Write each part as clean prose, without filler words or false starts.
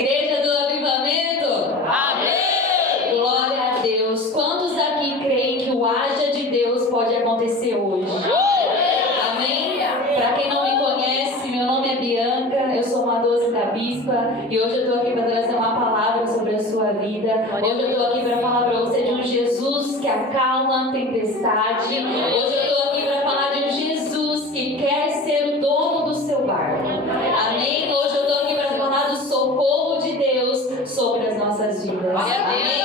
Igreja do Avivamento. Amém! Glória a Deus. Quantos aqui creem que o haja de Deus pode acontecer hoje? Amém? Para quem não me conhece, meu nome é Bianca, eu sou uma doce da Bispa e hoje eu estou aqui para trazer uma palavra sobre a sua vida. Hoje eu estou aqui para falar para você de um Jesus que acalma a tempestade. Hoje eu estou aqui para falar de um Jesus que quer ser o dono do seu barco. Amém? Hoje eu estou aqui para falar do socorro de Deus sobre as nossas vidas. Amém?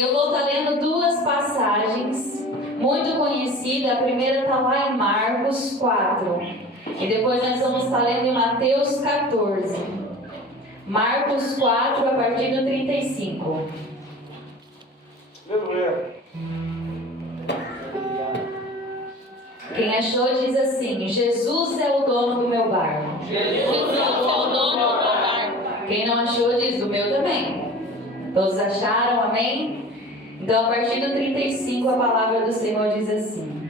Eu vou estar lendo duas passagens muito conhecidas. A primeira está lá em Marcos 4 e depois nós vamos estar lendo em Mateus 14. Marcos 4 a partir do 35. Quem achou diz assim: Jesus é o dono do meu barco. Jesus é o dono do meu barco. Quem não achou diz: do meu também. Todos acharam? Amém? Então a partir do 35 a palavra do Senhor diz assim: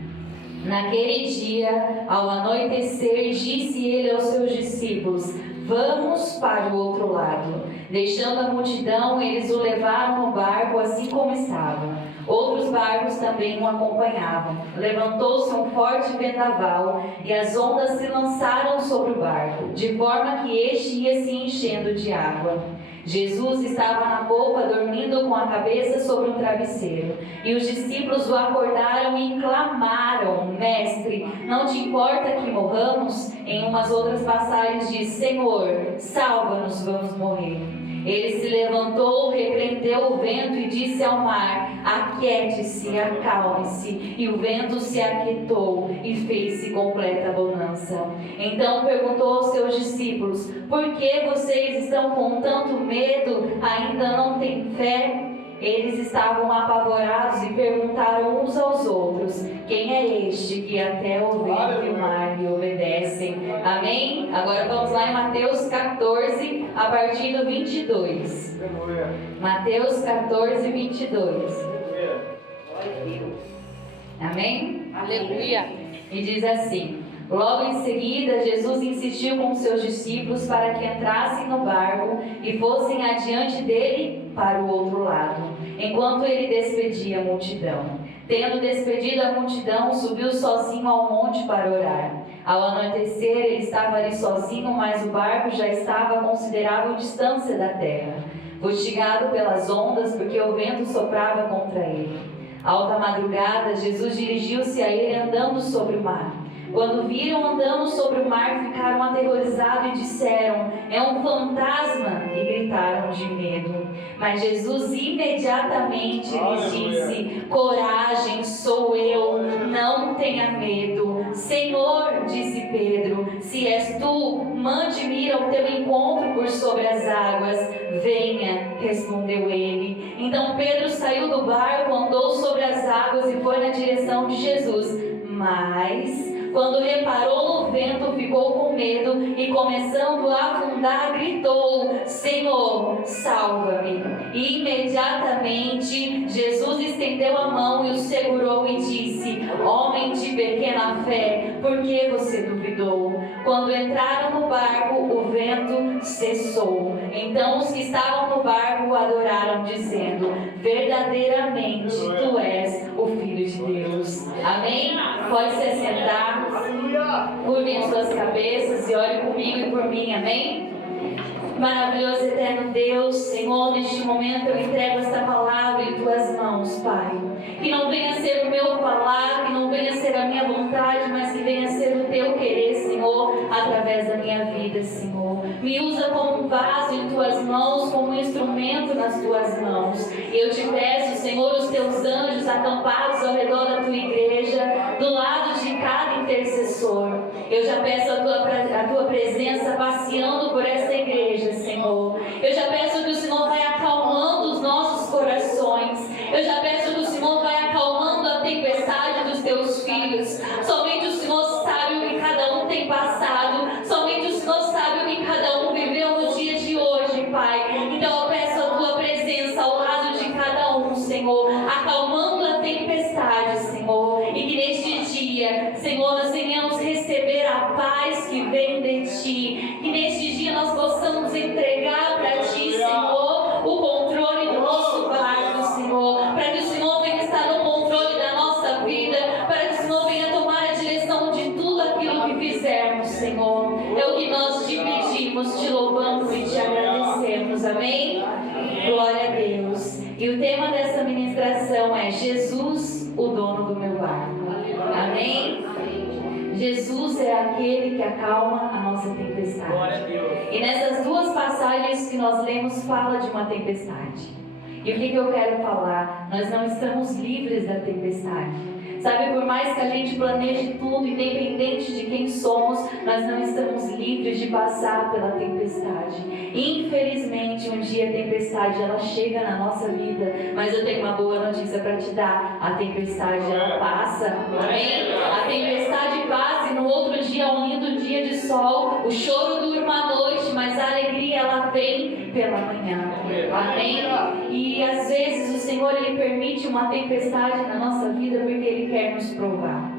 Naquele dia, ao anoitecer, disse ele aos seus discípulos: Vamos para o outro lado. Deixando a multidão, eles o levaram no barco assim como estava. Outros barcos também o acompanhavam. Levantou-se um forte vendaval e as ondas se lançaram sobre o barco, de forma que este ia se enchendo de água. Jesus estava na popa dormindo com a cabeça sobre um travesseiro. E os discípulos o acordaram e clamaram: Mestre, não te importa que morramos? Em umas outras passagens diz: Senhor, salva-nos, vamos morrer. Ele se levantou, repreendeu o vento e disse ao mar: Aquiete-se, acalme-se. E o vento se aquietou e fez-se completa bonança. Então perguntou aos seus discípulos: Por que vocês estão com tanto medo? Ainda não têm fé? Eles estavam apavorados e perguntaram uns aos outros: Quem é este que até o vento e o mar lhe obedecem? Amém? Agora vamos lá em Mateus 14, a partir do 22. Mateus 14, 22. Amém? Aleluia. E diz assim: Logo em seguida, Jesus insistiu com seus discípulos para que entrassem no barco e fossem adiante dele para o outro lado, enquanto ele despedia a multidão. Tendo despedido a multidão, subiu sozinho ao monte para orar. Ao anoitecer, ele estava ali sozinho, mas o barco já estava a considerável distância da terra, fustigado pelas ondas, porque o vento soprava contra ele. Alta madrugada, Jesus dirigiu-se a ele andando sobre o mar. Quando viram andando sobre o mar, ficaram aterrorizados e disseram: É um fantasma! E gritaram de medo. Mas Jesus imediatamente lhes disse: Coragem, sou eu, não tenha medo. Senhor, disse Pedro, se és tu, mande-me ir ao teu encontro por sobre as águas. Venha, respondeu ele. Então Pedro saiu do barco, andou sobre as águas e foi na direção de Jesus. Mas, quando reparou no vento, ficou com medo e, começando a afundar, gritou: Senhor, salva-me! E imediatamente Jesus estendeu a mão e o segurou e disse: Homem de pequena fé, por que você duvidou? Quando entraram no barco, o vento cessou. Então os que estavam no barco o adoraram, dizendo: Verdadeiramente tu és o Filho de Deus. Amém? Pode se assentar. Curvem suas cabeças e olhem comigo e por mim. Amém? Maravilhoso eterno Deus, Senhor, neste momento eu entrego esta palavra em tuas mãos, Pai. Que não venha ser o meu falar, que não venha ser a minha vontade, mas que venha ser o teu querer, Senhor, através da minha vida, Senhor. Me usa como um vaso em tuas mãos, como um instrumento nas tuas mãos. Eu te peço, Senhor, os teus anjos acampados ao redor da tua igreja, do lado de cada intercessor. Eu já peço a tua presença passeando por esta igreja, Senhor. Eu já peço que o Senhor vai acalmando os nossos corações. Eu já peço que o Senhor vai acalmando a tempestade dos teus filhos. Somente o Senhor sabe o que cada um tem passado. Somente o Senhor sabe o que cada um viveu no dia de hoje, Pai. Então eu peço a tua presença ao lado de cada um, Senhor, acalmando a tempestade, Senhor. E que neste dia, Senhor, nós venhamos receber a paz que vem de ti. Que neste dia nós possamos louvamos e te agradecemos, amém? Glória a Deus. E o tema dessa ministração é Jesus, o dono do meu barco. Amém? Jesus é aquele que acalma a nossa tempestade. E nessas duas passagens que nós lemos fala de uma tempestade. E o que eu quero falar? Nós não estamos livres da tempestade. Sabe, por mais que a gente planeje tudo, independente de quem somos, nós não estamos livres de passar pela tempestade. Infelizmente, um dia a tempestade ela chega na nossa vida, mas eu tenho uma boa notícia para te dar: a tempestade ela passa, amém? A tempestade passa e no outro dia, um lindo dia de sol, o choro dura uma noite, mas a alegria ela vem pela manhã, amém? E às vezes o Senhor ele permite uma tempestade na nossa vida porque Ele quer nos provar.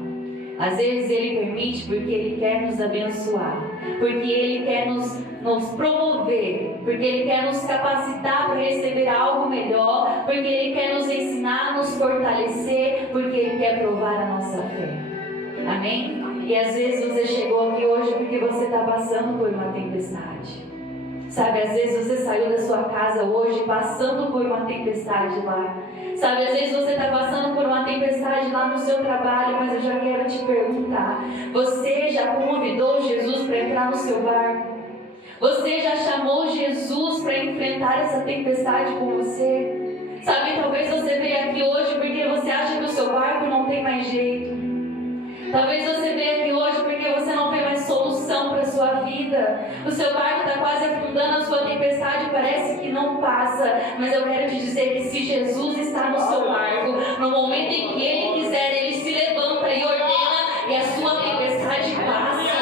Às vezes Ele permite porque Ele quer nos abençoar, porque Ele quer nos promover, porque Ele quer nos capacitar para receber algo melhor, porque Ele quer nos ensinar, nos fortalecer, porque Ele quer provar a nossa fé. Amém? E às vezes você chegou aqui hoje porque você está passando por uma tempestade. Sabe, às vezes você saiu da sua casa hoje passando por uma tempestade lá. Sabe, às vezes você está passando por uma tempestade lá no seu trabalho, mas eu já quero te perguntar: você já convidou Jesus para entrar no seu barco? Você já chamou Jesus para enfrentar essa tempestade com você? Sabe, talvez você veio aqui hoje porque você acha que o seu barco não tem mais jeito. Talvez você veio aqui hoje porque você não tem mais solução para a sua vida. O seu barco está quase afundando, a sua tempestade parece que não passa. Mas eu quero te dizer que se Jesus está no seu barco, no momento em que Ele quiser, Ele se levanta e ordena e a sua tempestade passa.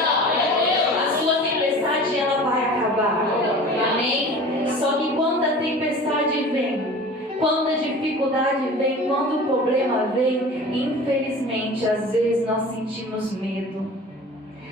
A sua tempestade ela vai acabar. Amém? Só que quando a tempestade vem, quando a dificuldade vem, quando o problema vem, infelizmente, às vezes nós sentimos medo.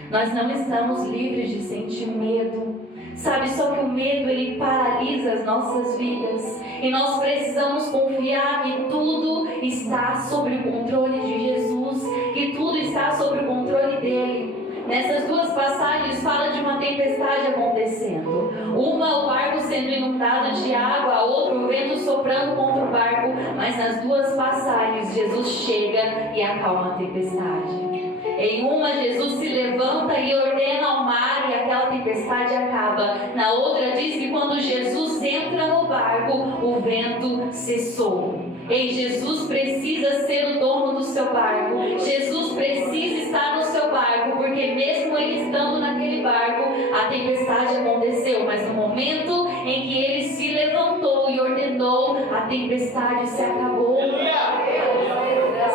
Nós não estamos livres de sentir medo. Sabe, só que o medo, ele paralisa as nossas vidas. E nós precisamos confiar que tudo está sob o controle de Jesus, que tudo está sob o controle dele. Nessas duas passagens fala de uma tempestade acontecendo. Uma, o barco sendo inundado de água, a outra, o vento soprando contra o barco. Mas nas duas passagens, Jesus chega e acalma a tempestade. Em uma, Jesus se levanta e ordena ao mar e aquela tempestade acaba. Na outra, diz que quando Jesus entra no barco, o vento cessou. Ei, Jesus precisa ser o dono do seu barco. Jesus precisa estar no seu barco, porque mesmo ele estando naquele barco, a tempestade aconteceu. Mas no momento em que ele se levantou e ordenou, a tempestade se acabou.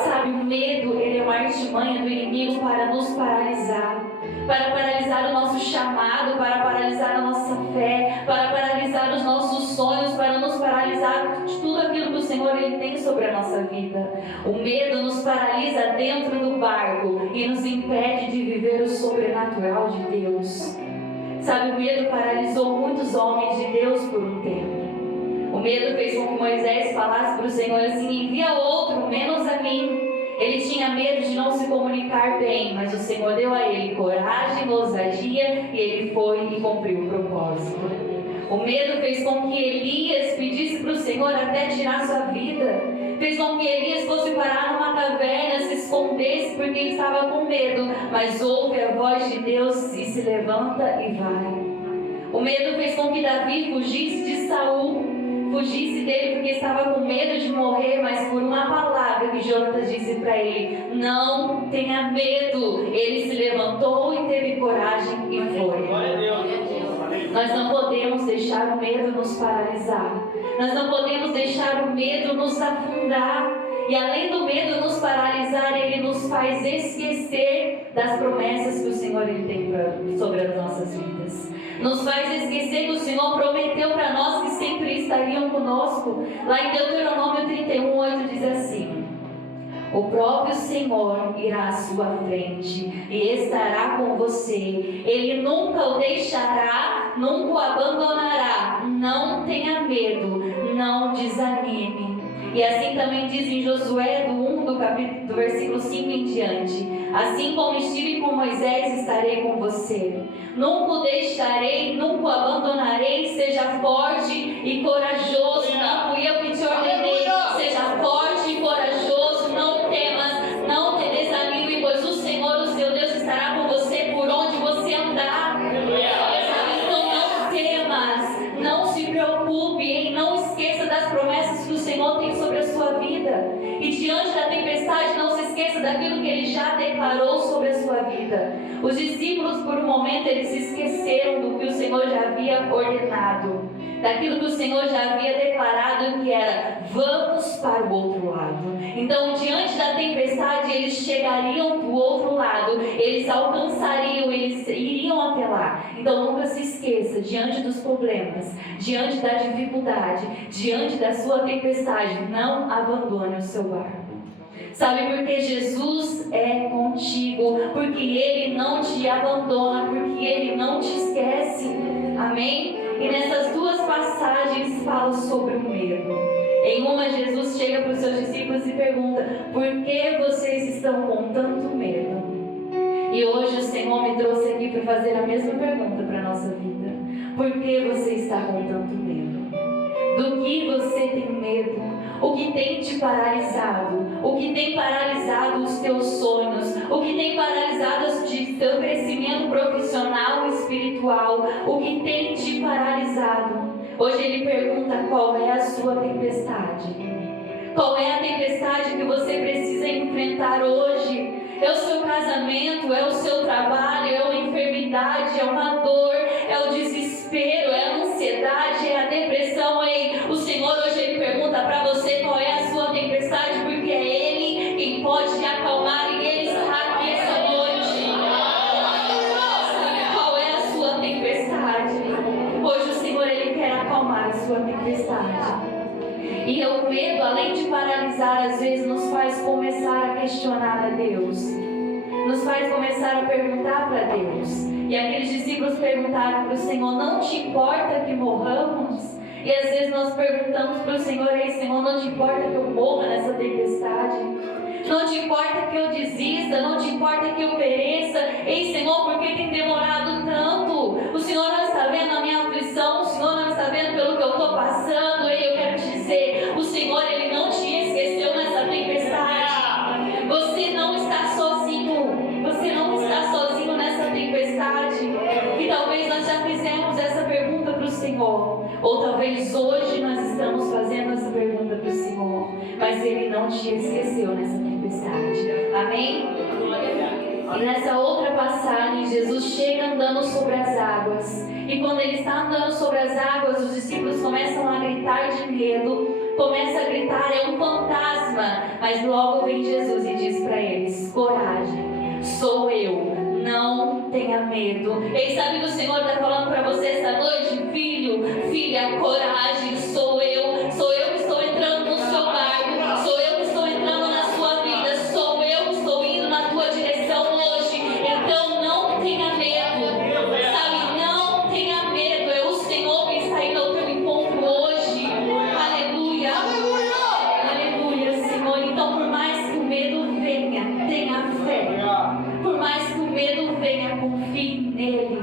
Sabe, o medo, ele é uma artimanha do inimigo para nos paralisar. Para paralisar o nosso chamado, para paralisar a nossa fé, para paralisar os nossos sonhos, para nos paralisar de tudo aquilo que o Senhor ele tem sobre a nossa vida. O medo nos paralisa dentro do barco e nos impede de viver o sobrenatural de Deus. Sabe, o medo paralisou muitos homens de Deus por um tempo. O medo fez com que Moisés falasse para o Senhor assim: envia outro, menos a mim. Ele tinha medo de não se comunicar bem, mas o Senhor deu a ele coragem, ousadia, e ele foi e cumpriu o propósito. O medo fez com que Elias pedisse para o Senhor até tirar sua vida. Fez com que Elias fosse parar numa caverna, se escondesse porque estava com medo, mas ouve a voz de Deus e se levanta e vai. O medo fez com que Davi fugisse de Saul, fugisse dele porque estava com medo de morrer, mas por uma palavra que Jonatas disse para ele: não tenha medo. Ele se levantou e teve coragem e foi. Nós não podemos deixar o medo nos paralisar. Nós não podemos deixar o medo nos afundar. E além do medo nos paralisar, ele nos faz esquecer das promessas que o Senhor ele tem sobre as nossas vidas. Nos faz esquecer que o Senhor prometeu para nós que sempre estariam conosco. Lá em Deuteronômio 31:8 diz assim: o próprio Senhor irá à sua frente e estará com você. Ele nunca o deixará, nunca o abandonará. Não tenha medo, não desanime. E assim também diz em Josué do 1, do versículo 5 em diante: assim como estive com Moisés, estarei com você. nunca o deixarei, nunca o abandonarei. Seja forte e corajoso, não fui eu que te ordenei. Seja forte e corajoso, não temas, não te desanime, pois o Senhor, o seu Deus, estará com você por onde você andar. Então não temas, não se preocupe, não esqueça das promessas que o Senhor tem sobre a sua vida. E diante da tempestade, não se esqueça daquilo que Ele já declarou sobre a sua vida. Os discípulos, por um momento, eles se esqueceram do que o Senhor já havia ordenado, daquilo que o Senhor já havia declarado, que era: vamos para o outro lado. Então, diante da tempestade, eles chegariam do outro lado, eles alcançariam, eles iriam até lá. Então, nunca se esqueça, diante dos problemas, diante da dificuldade, diante da sua tempestade, não abandone o seu barco. Sabe, porque Jesus é contigo, porque Ele não te abandona, porque Ele não te esquece. Amém? E nessas duas passagens fala sobre o medo. Em uma, Jesus chega para os seus discípulos e pergunta: por que vocês estão com tanto medo? E hoje o Senhor me trouxe aqui para fazer a mesma pergunta para a nossa vida. Por que você está com tanto medo? Do que você tem medo? O que tem te paralisado? O que tem paralisado os teus sonhos? O que tem paralisado o teu crescimento profissional e espiritual? O que tem te paralisado? Hoje Ele pergunta: qual é a sua tempestade? Qual é a tempestade que você precisa enfrentar hoje? É o seu casamento? É o seu trabalho? É uma enfermidade? É uma dor? É o desespero? É a ansiedade? É a depressão? Ei, o Senhor hoje Ele pergunta para você qual é a sua tempestade, porque é Ele quem pode te acalmar e Ele está aqui essa noite. Sabe qual é a sua tempestade? Hoje o Senhor Ele quer acalmar a sua tempestade. E o medo, além de paralisar, às vezes nos faz começar a questionar a Deus, nos faz começar a perguntar para Deus. E aqueles discípulos perguntaram para o Senhor: não te importa que morramos? E às vezes nós perguntamos para o Senhor: ei, Senhor, não te importa que eu morra nessa tempestade? Não te importa que eu desista? Não te importa que eu pereça? Ei, Senhor, por que tem demorado tanto? O Senhor não está vendo a minha aflição? O Senhor não está vendo pelo que eu estou passando? Ei, eu quero te dizer, o Senhor Ele não te esqueceu nessa tempestade. Você não está sozinho. Você não está sozinho nessa tempestade. E talvez nós já fizemos essa pergunta para o Senhor. Ou talvez hoje nós estamos fazendo essa pergunta para o Senhor. Mas Ele não te esqueceu nessa tempestade. Amém? E nessa outra passagem, Jesus chega andando sobre as águas. E quando Ele está andando sobre as águas, os discípulos começam a gritar de medo. Começa a gritar: é um fantasma. Mas logo vem Jesus e diz para eles: coragem, sou eu, não tenha medo. E sabe que o Senhor está falando para você esta noite? Filho, filha, coragem, sou eu que estou entrando no seu barco, sou eu que estou entrando na sua vida, sou eu que estou indo na tua direção hoje. Então não tenha medo, sabe? Não tenha medo, é o Senhor quem está indo ao teu encontro hoje. Aleluia, aleluia, Senhor. Então, por mais que o medo venha, tenha fé. Por mais que o medo venha, confie nele.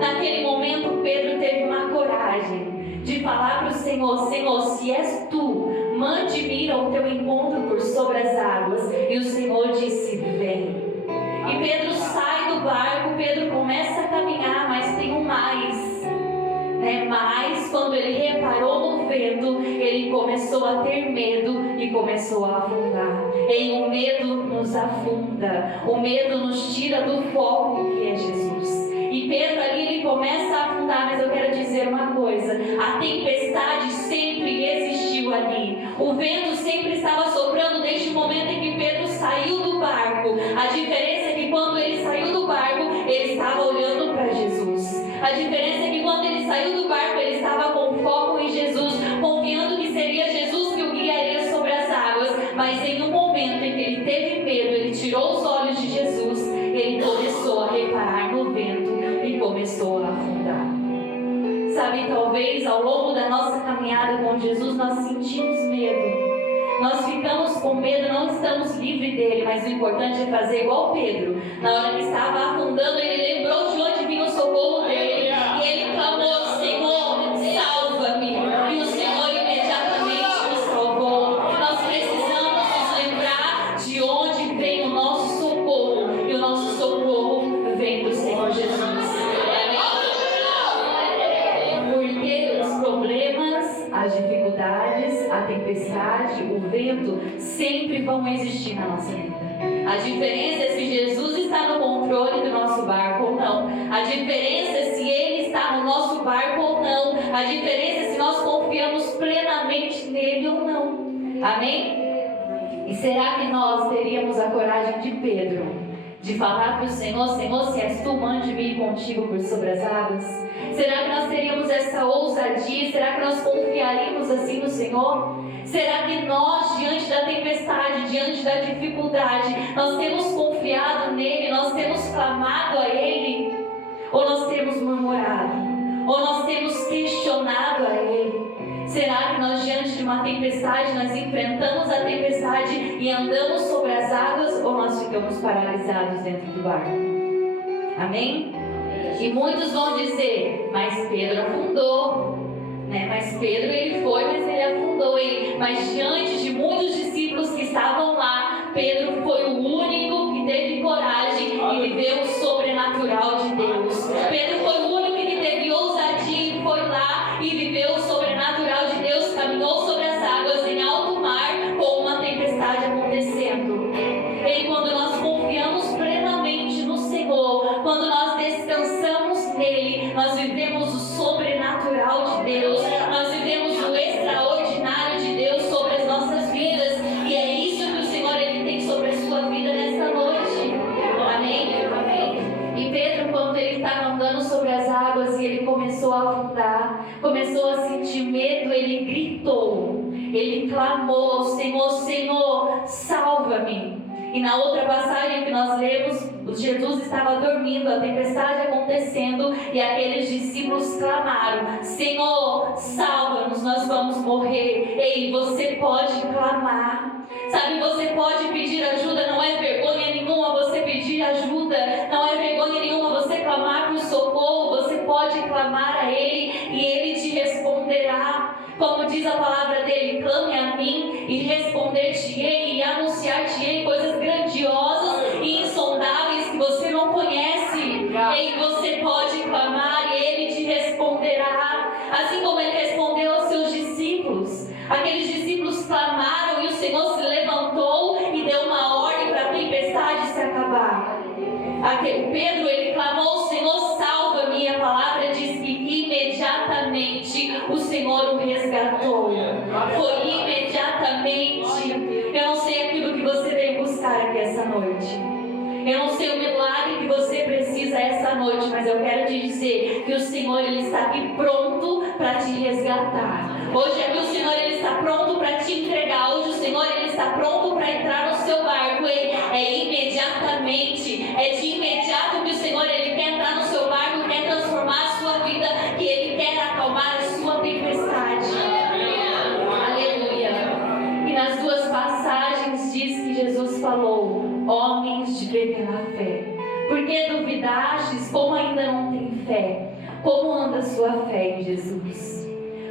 Naquele momento, Pedro teve uma coragem de falar para o Senhor: Senhor, se és tu, mande-me ir ao teu encontro por sobre as águas. E o Senhor disse: vem. E Pedro sai do barco, Pedro começa a caminhar, mas tem um mais. Mas quando ele reparou no vento, ele começou a ter medo e começou a afundar. E o medo nos afunda, o medo nos tira do foco que é Jesus. E Pedro ali, ele começa a afundar, mas eu quero dizer uma coisa: a tempestade sempre existiu ali. O vento sempre estava soprando desde o momento em que Pedro saiu do barco. A diferença é que quando ele saiu do barco, ele estava olhando para Jesus. A diferença é que quando ele saiu do barco, ele estava com foco em Jesus, confiando que seria Jesus que o guiaria sobre as águas. Mas em um momento em que ele teve medo, ele tirou os olhos de Jesus, ele começou a reparar no vento e começou a afundar. Sabe, talvez ao longo da nossa caminhada com Jesus nós sentimos medo. Nós ficamos com medo, não estamos livres dele, mas o importante é fazer igual Pedro. Na hora que estava afundando, ele lembrou de onde vinha o socorro as dificuldades, a tempestade, o vento sempre vão existir na nossa vida. A diferença é se Jesus está no controle do nosso barco ou não. A diferença é se Ele está no nosso barco ou não. A diferença é se nós confiamos plenamente nele ou não. Amém? E será que nós teríamos a coragem de Pedro, de falar para o Senhor: Senhor, se és tu, mande-me ir contigo por sobre as águas? Será que nós teríamos essa ousadia? Será que nós confiaríamos assim no Senhor? Será que nós, diante da tempestade, diante da dificuldade, nós temos confiado nele, nós temos clamado a ele? Ou nós temos murmurado? Ou nós temos questionado a ele? Será que nós, diante de uma tempestade, nós enfrentamos a tempestade e andamos sobre as águas, ou nós ficamos paralisados dentro do barco? Amém? E muitos vão dizer: mas Pedro afundou, né? Mas Pedro, ele foi, mas ele afundou. Mas diante de muitos discípulos que estavam lá, Pedro foi o único que teve coragem e viveu o sobrenatural de Deus. Pedro foi o único que teve ousadia e foi lá e viveu o sobrenatural de Deus. Caminhou sobre as águas em alto mar com uma tempestade acontecendo. E quando nós confiamos plenamente no Senhor, quando nós descansamos nele, nós vivemos o sobrenatural de Deus, nós vivemos o extraordinário de Deus sobre as nossas vidas. E é isso que o Senhor, ele tem sobre a sua vida nesta noite. Amém? E Pedro, quando ele estava andando sobre as águas e ele começou a afundar, começou a sentir medo, ele gritou, ele clamou ao Senhor: Senhor, salva-me. E na outra passagem que nós lemos, Jesus estava dormindo, a tempestade acontecendo, e aqueles discípulos clamaram: Senhor, salva-nos, nós vamos morrer. Ei, você pode clamar, sabe, você pode pedir ajuda, não é vergonha nenhuma você pedir ajuda, não é vergonha nenhuma você clamar por socorro, você pode clamar a Ele e Ele te responderá. Como diz a palavra dele: clame a mim e responder-te-ei e anunciar-te-ei coisas grandiosas e insondáveis que você não conhece. E você pode clamar e ele te responderá. Assim como ele respondeu aos seus discípulos. Aqueles discípulos clamaram e o Senhor se levantou e deu uma ordem para a tempestade se acabar. O Pedro, ele clamou: Senhor, salva-me. E a palavra diz que imediatamente o Senhor o resgatou. Foi imediatamente. Eu não sei aquilo que você veio buscar aqui essa noite. Eu não sei o milagre que você precisa essa noite, mas eu quero te dizer que o Senhor, ele está aqui pronto para te resgatar. Hoje aqui o Senhor, ele está pronto para te entregar. Hoje o Senhor, ele está pronto para entrar no seu barco. É imediatamente, é de imediato que o Senhor, ele quer entrar no seu barco, quer transformar a sua vida, que ele quer acalmar a sua tempestade. Aleluia. E nas duas passagens diz que Jesus falou: homens de pequena fé, por que duvidastes? Como ainda não tem fé? Como anda a sua fé em Jesus?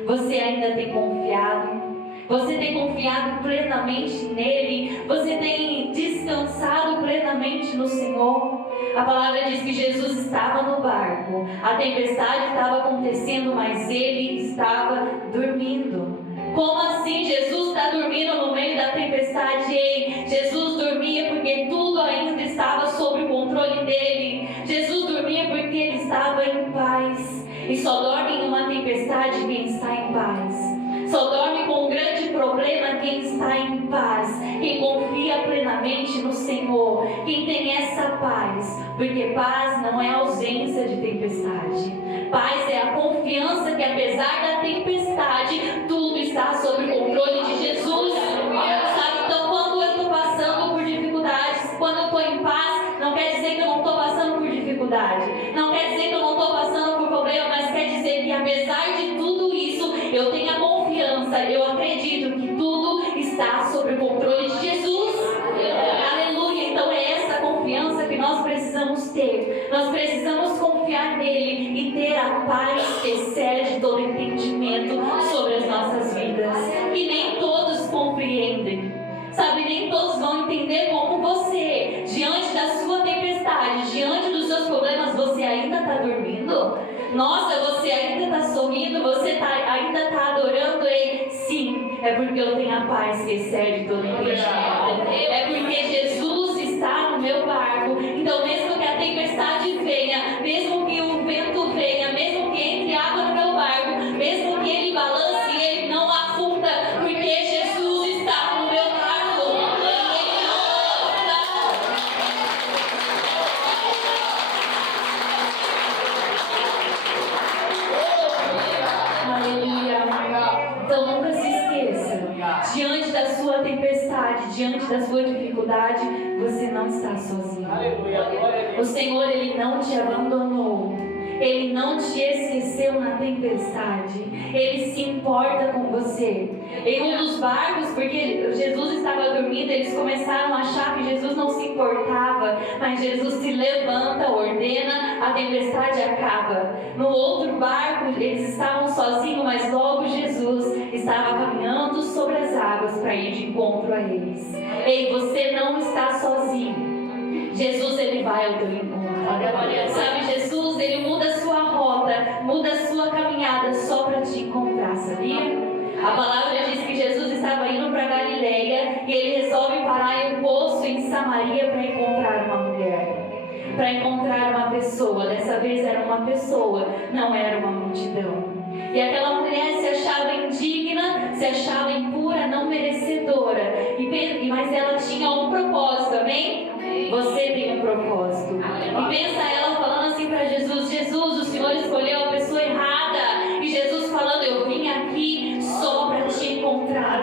Você ainda tem confiado? Você tem confiado plenamente nele? Você tem descansado plenamente no Senhor? A palavra diz que Jesus estava no barco, a tempestade estava acontecendo, mas ele estava dormindo. Como assim Jesus está dormindo no meio da tempestade? Ei, Jesus dormia porque tudo ainda estava sob o controle dele. Jesus dormia porque ele estava em paz. E só dorme em uma tempestade quem está em paz. Só dorme com um grande problema quem está em paz, quem confia plenamente no Senhor, quem tem essa paz. Porque paz não é ausência de tempestade. Paz é a confiança que apesar da tempestade, tudo está sob o controle de Jesus. Sabe, então quando eu estou passando por dificuldades, quando eu estou em paz, não quer dizer que eu não estou passando por dificuldade. Não quer dizer que eu não estou passando por problema, mas quer dizer que apesar de tudo isso, eu tenho a confiança, eu acredito que tudo está sob o controle de Jesus. Aleluia. Então é essa confiança que nós precisamos ter. Nós precisamos confiar nele e ter a paz que excede todo entendimento sobre as nossas vidas. E nem todos compreendem. Sabe, nem todos vão entender como você, diante da sua tempestade, diante dos seus problemas, você ainda está dormindo? Nossa, você ainda está sorrindo, você ainda está adorando. É porque eu tenho a paz que excede todo entendimento. É porque Jesus está no meu barco. Então, mesmo que a tempestade venha, mesmo que o vento venha, mesmo que entre água no meu barco, mesmo que ele balance, ele não afunda, porque Jesus está no meu barco. Ele não afunda. Aleluia. Então, nunca se esqueça. Diante da sua tempestade, diante da sua dificuldade, você não está sozinho. O Senhor, Ele não te abandonou. Ele não te esqueceu na tempestade. Ele se importa com você. Em um dos barcos, porque Jesus estava dormindo, eles começaram a achar que Jesus não se importava. Mas Jesus se levanta, ordena, a tempestade acaba. No outro barco, eles estavam sozinhos, mas logo Jesus estava caminhando sobre as águas para ir de encontro a eles. Ei, você não está sozinho. Jesus, Ele vai ao teu encontro. Sabe, Jesus, Ele muda a sua rota, muda a sua caminhada só para te encontrar, sabia? A palavra diz que Jesus estava indo para Galileia e Ele resolve parar em um poço em Samaria para encontrar uma mulher, para encontrar uma pessoa. Dessa vez era uma pessoa, não era uma multidão. E aquela mulher se achava indigna, se achava impura, não merecedora. Mas ela tinha um propósito, amém? Você tem um propósito. E pensa ela falando assim para Jesus: Jesus, o Senhor escolheu a pessoa errada. E Jesus falando: eu vim aqui só para te encontrar.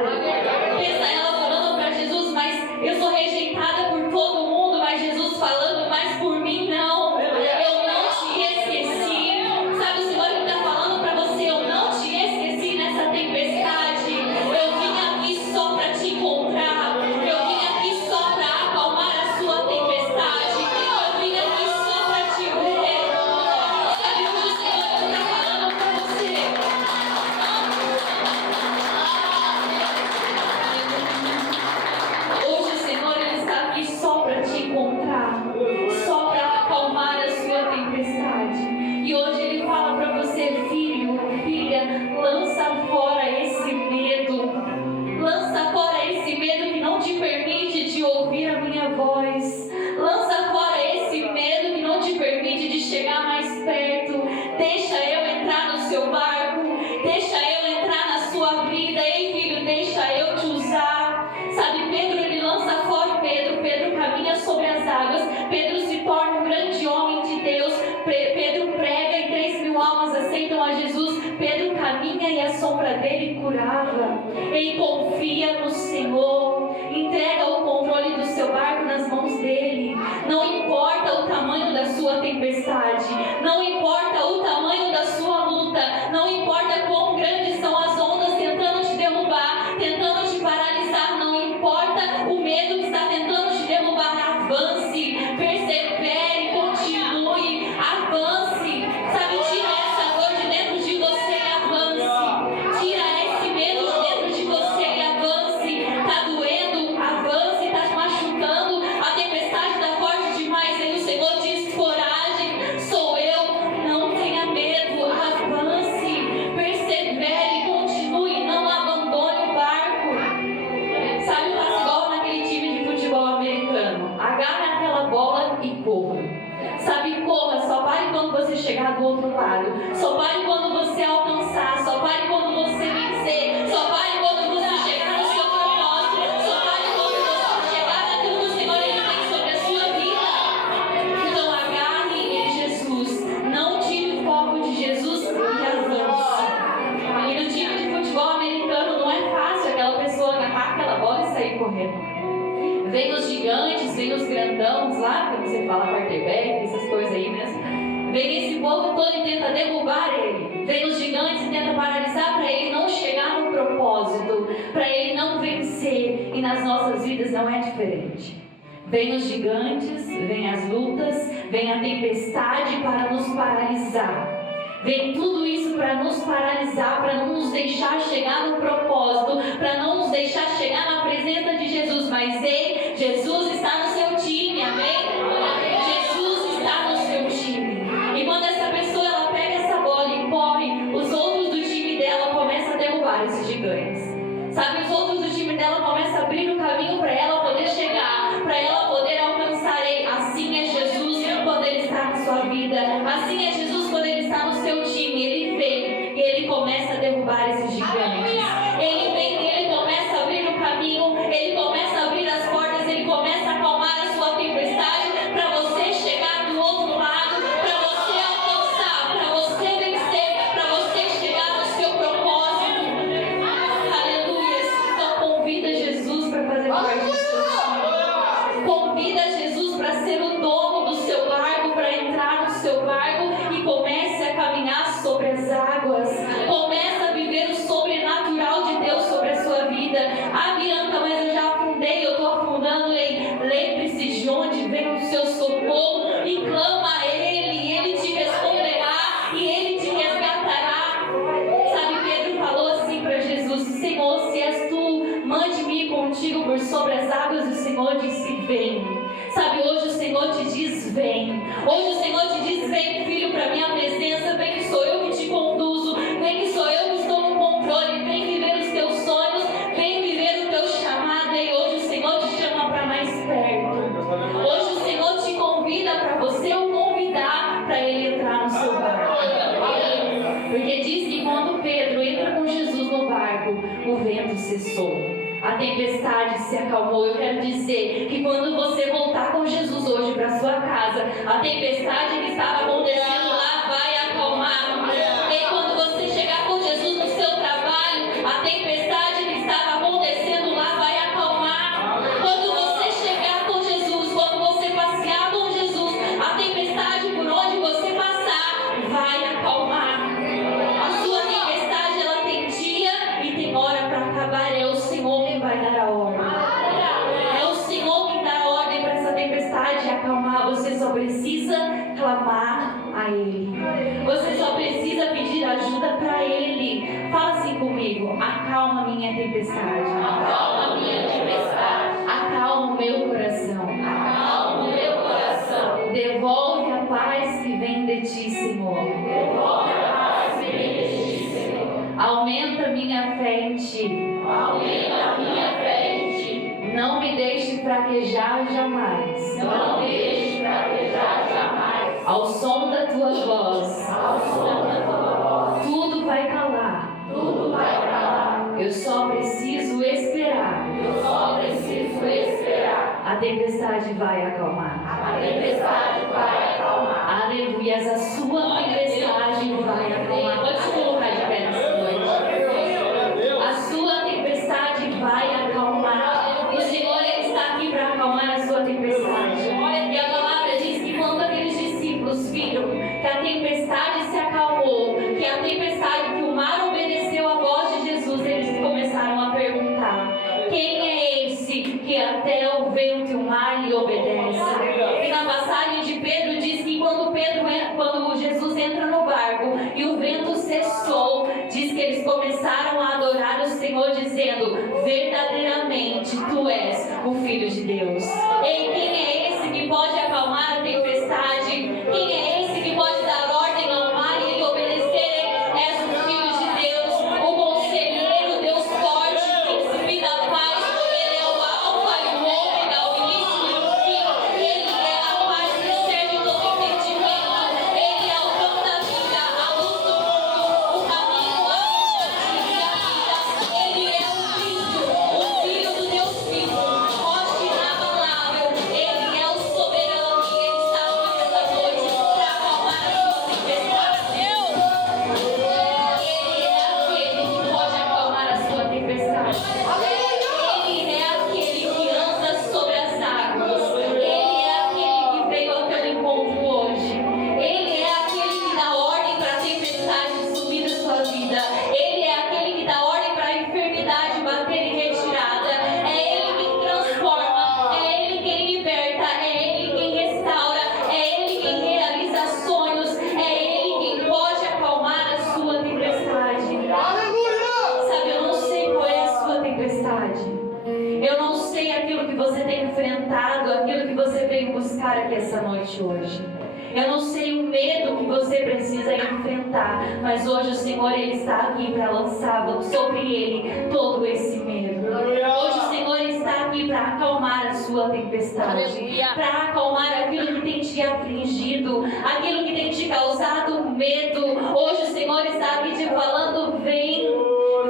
Pensa ela falando para Jesus: mas eu sou rejeitada por todo mundo. Mas Jesus falando: mas por mim não. Eu não te esqueci. Sabe, o Senhor está falando para você: eu não te esqueci nessa tempestade. Eu vim aqui só para te encontrar. Eu vim aqui só para acalmar a sua tempestade. Eu vim aqui só para te ver. Sabe o que o Senhor está falando para você? Hoje o Senhor, Ele está aqui só para te encontrar, só para acalmar a sua tempestade. E hoje Ele fala para você: filho, filha, lança fora esse medo. Lança fora esse medo que não te permite de ouvir a minha voz. Lança fora esse medo que não te permite de chegar mais perto. Deixa eu entrar no seu barco. Deixa eu entrar na sua vida. Ei, filho, deixa eu te usar. Sabe, Pedro, ele lança fora Pedro. Pedro caminha sobre as águas. Pedro se torna um grande homem de Deus. Pedro prega e 3.000 almas aceitam a Jesus. Pedro caminha e a sombra dele curava. Ele confia no Senhor. Entrega o controle do seu barco nas mãos dele. Não importa o tamanho da sua tempestade. Não importa o tamanho da sua luta. Não importa quão grandes são as ondas tentando te derrubar, tentando te paralisar. Não importa o medo que está tentando te derrubar. Avance, persevere, continue, avance. Sabe, tira essa dor de dentro de você e avance. Tira esse medo de dentro de você e avance. Tá doendo? Avance. Tá te machucando? A tempestade tá forte demais. E o Senhor diz: coragem, sou eu. Não tenha medo. Avance. Persevere, continue. Não abandone o barco. Sabe, faz igual naquele time de futebol americano. Agarre aquela bola e corra. Sabe, corra. Só pare quando você chegar do outro lado. Só pare quando você alcançar. Só pare quando você vencer. Só pare quando você chegar no seu propósito. Só pare quando você chegar naquilo que o Senhor Ele tem sobre a sua vida. Então agarre em Jesus. Não tire o foco de Jesus e avance. E no time de futebol americano não é fácil aquela pessoa agarrar aquela bola e sair correndo. Vem os gigantes, vem os grandões lá, que você fala quarterback, essas coisas aí mesmo. Vem esse povo todo e tenta derrubar ele. Vem os gigantes e tenta paralisar para ele não chegar no propósito, para ele não vencer. E nas nossas vidas não é diferente. Vem os gigantes, vem as lutas, vem a tempestade para nos paralisar. Vem tudo isso para nos paralisar, para não nos deixar chegar no propósito, para não nos deixar chegar na presença de Jesus. Mas ei, Jesus está no seu time, amém? Jesus está no seu time. E quando essa pessoa ela pega essa bola e corre, os outros do time dela começam a derrubar esses gigantes. Sabe, dela começa a abrir o caminho para ela poder chegar, para ela poder alcançar Ele. Assim é Jesus quando Ele está na sua vida. Assim é Jesus quando Ele está no seu time. Ele vem e Ele começa a derrubar esses gigantes. Ele vem e Ele começa a abrir o caminho, Ele começa a abrir as portas, Ele começa a acalmar a sua tempestade para você chegar do outro lado, para você alcançar, para você vencer, para você chegar no seu propósito. Aleluia. Então convida Jesus para fazer parte do seu time. Convida Jesus para ser o dono do seu barco, para entrar no seu barco e comece a caminhar sobre as águas. Começa a viver o sobrenatural de Deus sobre a sua vida. Ah, Bianca, mas eu já afundei, eu estou afundando em lembre-se de onde vem o seu socorro e clama a Ele, e Ele te responderá, e Ele te resgatará. Sabe, Pedro falou assim para Jesus: Senhor, se és tu, mande-me ir contigo por sobre as águas. O Senhor disse: vem. Sabe, hoje o Senhor te diz: vem. Hoje o Senhor te diz: vem, filho, para minha presença. Vem que sou eu que te conduzo. Vem que sou eu que estou no controle. Vem viver os teus sonhos. Vem viver o teu chamado. E hoje o Senhor te chama para mais perto. Hoje o Senhor te convida para você o convidar para Ele entrar no seu barco. Porque diz que quando Pedro entra com Jesus no barco, o vento cessou, a tempestade se acalmou. Eu quero dizer que quando você voltar com Jesus hoje para sua casa, a tempestade que estava acontecendo lá vai acalmar. E quando você chegar com Jesus no seu trabalho, a tempestade que estava acontecendo lá vai acalmar. Quando você chegar com Jesus, quando você passear com Jesus, a tempestade por onde você passar vai acalmar. A sua tempestade, ela tem dia e tem hora para acabar. É o Senhor quem vai dar a ordem. É o Senhor quem dá a ordem para essa tempestade acalmar. Você só precisa clamar a Ele. Você só precisa pedir ajuda para Ele. Fala assim comigo: acalma minha tempestade. Acalma minha tempestade. Acalma o meu coração. Acalma o meu coração. Devolve a paz que vem de Ti, Senhor. Devolve a paz que vem de Ti, Senhor. Aumenta minha fé em Ti. Aumenta minha fé em Ti. Não me deixe fraquejar jamais. Não me deixe fraquejar jamais. Ao som da Tua voz, Ao som da Tua voz, tudo vai calar. tudo vai calar. Eu só preciso esperar. Eu só preciso esperar. A tempestade vai acalmar. A tempestade vai acalmar. Aleluias, a sua tempestade vai acalmar. Pode se colocar de pé nessa noite. A sua tempestade vai acalmar. O Senhor, Ele está aqui para acalmar a sua tempestade. E a palavra diz que quando aqueles discípulos viram que a tempestade se acalmou, que a tempestade, que o mar obedeceu à voz de Jesus, eles começaram a perguntar: quem é esse que até o vento e o mar lhe obedecem? E na passagem de Pedro diz que quando Jesus entra no barco e o vento cessou, diz que eles começaram a adorar o Senhor, dizendo: verdadeiramente Tu és o Filho de Deus. Ei, quem é esse que pode acalmar a tempestade? Quem é esse que pode dar ordem ao mar e ele obedecer? És o Filho de Deus, o conselheiro, Deus forte, príncipe da paz. Ele é o alfa e o ômega, o início e o fim. Ele é a paz que excede todo entendimento. Ele é o pão da vida, a luz do mundo, o caminho, a verdade e a vida. Ele é o Cristo, o Filho do Deus vivo, rocha inabalável. Ele é o soberano e Ele está aqui nessa noite para acalmar a sua tempestade. Ele é aquele que pode acalmar a sua tempestade. Ele é aquele que anda sobre as águas. Ele é aquele que veio ao teu encontro hoje. Ele é aquele que dá ordem para a tempestade subir na sua vida. Ele é aquele que dá ordem para a enfermidade bater em retirada. É Ele quem transforma. É Ele quem liberta. É Ele quem restaura. É Ele quem realiza sonhos. É Ele quem pode acalmar a sua tempestade. Sabe, eu não sei qual é a sua tempestade. Eu não sei aquilo que você tem enfrentado, aquilo que você veio buscar aqui essa noite hoje. Eu não sei o medo que você precisa enfrentar, mas hoje o Senhor, Ele está aqui para lançar sobre Ele todo esse medo. Hoje para acalmar a sua tempestade, Aleluia. para acalmar aquilo que tem te afligido, aquilo que tem te causado medo. Hoje o Senhor está aqui te falando: vem,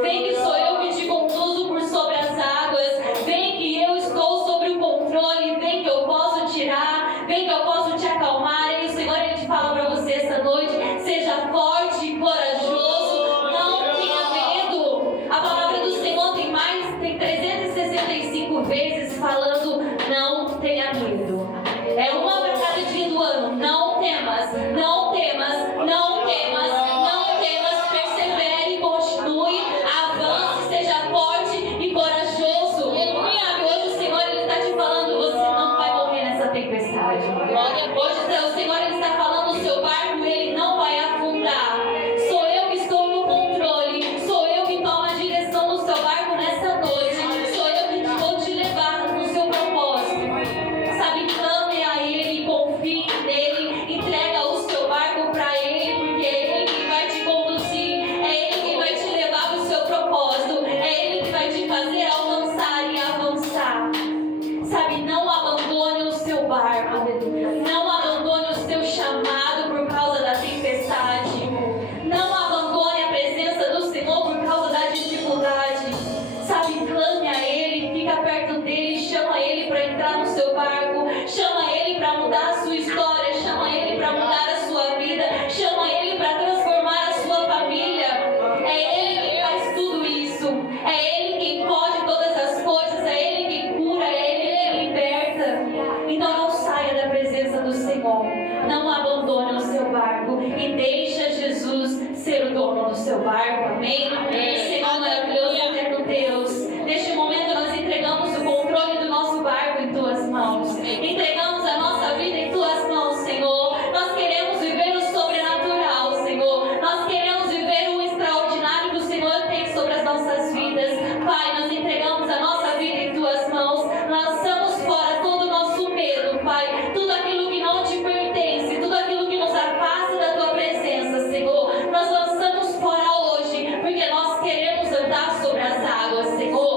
vem que sou eu que te conduzo por sobre as águas, vem que eu estou sobre o controle, vem que eu posso tirar, vem que eu posso te acalmar. E o Senhor, Ele te fala para você essa noite: seja forte e corajoso, não tenha medo. A palavra do Senhor tem 365 vezes falando: não tenha medo. É uma para cada dia do ano. Não temas, não temas, não temas, não temas. Persevere, continue, avance, seja forte e corajoso. Sabe, hoje o Senhor, Ele está te falando: você não vai morrer nessa tempestade. Hoje o Senhor, Ele está falando: o seu barco, ele não vai afundar. Sou eu que estou no controle, sou eu que tomo a direção do seu barco nessa noite, sou eu que vou te levar no seu propósito. Sabe, clame a Ele, confie nele, entrega o seu barco para Ele, porque é Ele que vai te conduzir, é Ele que vai te levar para o seu propósito, é Ele que vai te fazer alcançar e avançar. Sabe, não abandone o seu barco, não abandone o seu chamado por causa da tempestade, não abandone a presença do Senhor por causa da dificuldade. Sabe, clame a Ele, fica perto dEle, chama Ele para entrar no seu barco, chama Ele para mudar a sua história, chama Ele para mudar a sua vida, chama Ele para transformar a sua família. É Ele quem faz tudo isso, é Ele quem pode todas as coisas, é Ele quem cura, é Ele quem liberta. Então não saia da presença do Senhor, não abandone o seu barco e deixa Jesus ser o dono do seu barco. Amém? Senhor maravilhoso, eterno Deus, neste momento nós entregamos o controle do nosso barco em Tuas mãos, entregamos a nossa vida em Tuas mãos, Senhor. Nós queremos viver o sobrenatural, Senhor, nós queremos viver o extraordinário que o Senhor tem sobre as nossas vidas. Pai, nós entregamos a nossa vida em Tuas mãos, lançamos fora todo o nosso medo, Pai, tudo aquilo que não te pertence, tudo aquilo que nos afasta da Tua presença, Senhor. Nós lançamos fora hoje, porque nós queremos andar sobre as águas, Senhor.